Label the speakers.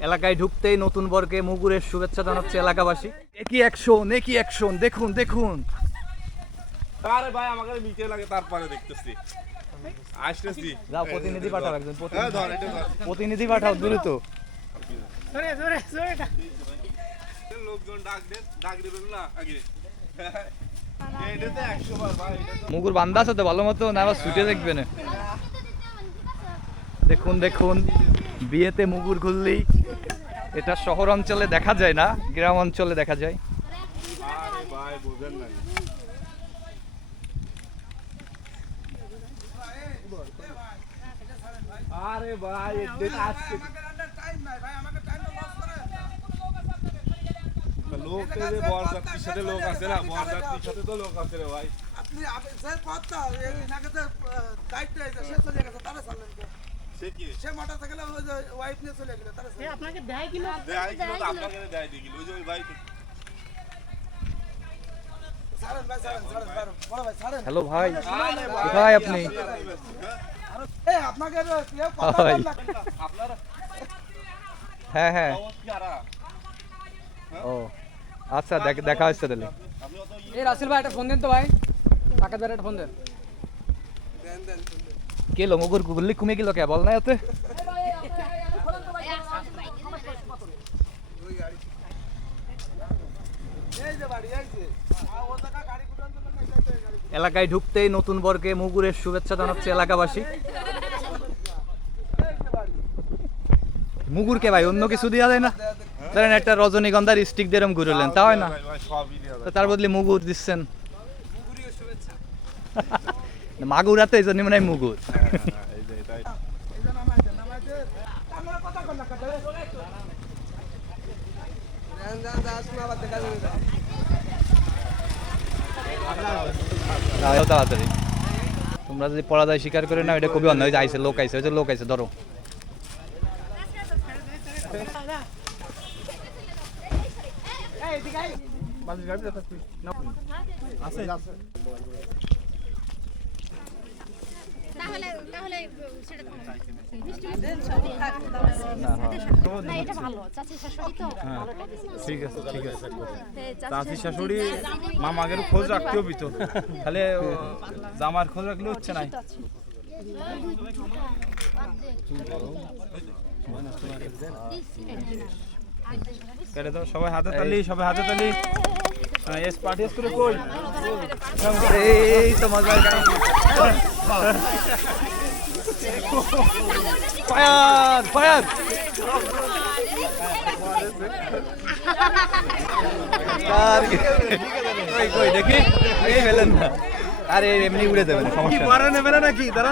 Speaker 1: এলাকায় ঢুকতেই নতুন বরকে মুগুরের শুভেচ্ছা জানাচ্ছে এলাকাবাসী। একই অ্যাকশন একই অ্যাকশন দেখুন দেখুন।
Speaker 2: আরে ভাই আমাকে নিচে লাগে তারপরে দেখতেছি। আসতেছি।
Speaker 1: যাও প্রতিনিধি পাঠাও একজন
Speaker 2: হ্যাঁ
Speaker 1: প্রতিনিধি-
Speaker 2: ধর এটা ধর।
Speaker 1: প্রতিনিধি পাঠাও দ্রুত।
Speaker 3: জোরে জোরে জোরে
Speaker 2: লোকজন ডাক দে ডাক দিবেন না আগে। এটা তো একশো বার ভাই এটা তো
Speaker 1: মুগুর বান্ধা আছে তো ভালো মতো না আবার ছুটে দেখবে না। দেখুন দেখুন। বিয়েতে মুগুর খুললেই এটা শহর অঞ্চলে দেখা যায় না গ্রাম অঞ্চলে দেখা যায়।
Speaker 2: আরে ভাই বুঝেন না আরে ভাই এটা আজকে
Speaker 4: আমাকে রান্নার টাইম নাই ভাই আমাকে টাইমটা লস করে
Speaker 2: লোক যে বরযাত্রীর সাথে লোক আছে না বরযাত্রীর সাথে তো লোক আছে রে ভাই।
Speaker 4: আপনি আপনি যে পথটা এনাকে দায়িত্ব সে চলে গেছে। তারা চাললেন কে?
Speaker 2: সে কি
Speaker 4: সে মোটরসাইকেলে ওই যে ওয়াইফ নিয়ে চলে গেল তারা
Speaker 3: এ আপনাকে দেয়
Speaker 2: আপনাকে ওই যে ওই ভাই
Speaker 1: হ্যালো ভাই। কোথায় আপনি?
Speaker 4: আপনাকে
Speaker 1: হয়। হ্যাঁ। ও আচ্ছা দেখ- দেখা হচ্ছে তাহলে।
Speaker 5: এই রাসেল ভাই একটা ফোন দেন তো ভাই। টাকা দেন। একটা ফোন দেন।
Speaker 1: কেলো মুগুর গুল্লি কমে গেল কে? বল না এতে। এলাকায় ঢুকতেই নতুন বর্গে মুগুরের শুভেচ্ছা জানাচ্ছে এলাকাবাসী। মুগুরকে ভাই অন্য কিছু দেওয়া যায় না। ধরেন একটা রজনীগন্ধার স্টিক দিয়ে এরম ঘুরলেন তা হয় না? তার বদলে মুগুর দিচ্ছেন। মাগুরাতে এই জন্য মানে মুগুর
Speaker 2: এই যে এটাই
Speaker 4: এই যে নামাইছে নামাইছে আমরা কথা কর না কথা দেন দেন দেন আসুন আবার দেখা যাবে
Speaker 1: আয়ো তাড়াতাড়ি তোমরা যদি পরাজয় স্বীকার করে না এটা খুবই অন্য ওই যে আইসে লোক আইসে ওই যে লোক আইসে ধরো।
Speaker 6: তাহলে তাহলে সেটা তো মিষ্টি না এটা ভালো চাচি শাশুড়ি তো ভালোটা বেশি
Speaker 7: ঠিক আছে ঠিক আছে।
Speaker 6: চাচি
Speaker 7: শাশুড়ি মামাগের খোঁজ রাখতে হবি তো তাহলে জামার খোঁজ রাখলে হচ্ছে না। কেটে দাও সবাই হাতে তালি সবাই হাতে তালি। হ্যাঁ, এস পার্টি এস করে কই
Speaker 1: এই তো মজা ফায়ার ফায়ার কই কই দেখি এই ফেলেন না আরে এমনি উড়ে যাবে না সমস্যা নেই।
Speaker 7: পারে নেবে না নাকি তারা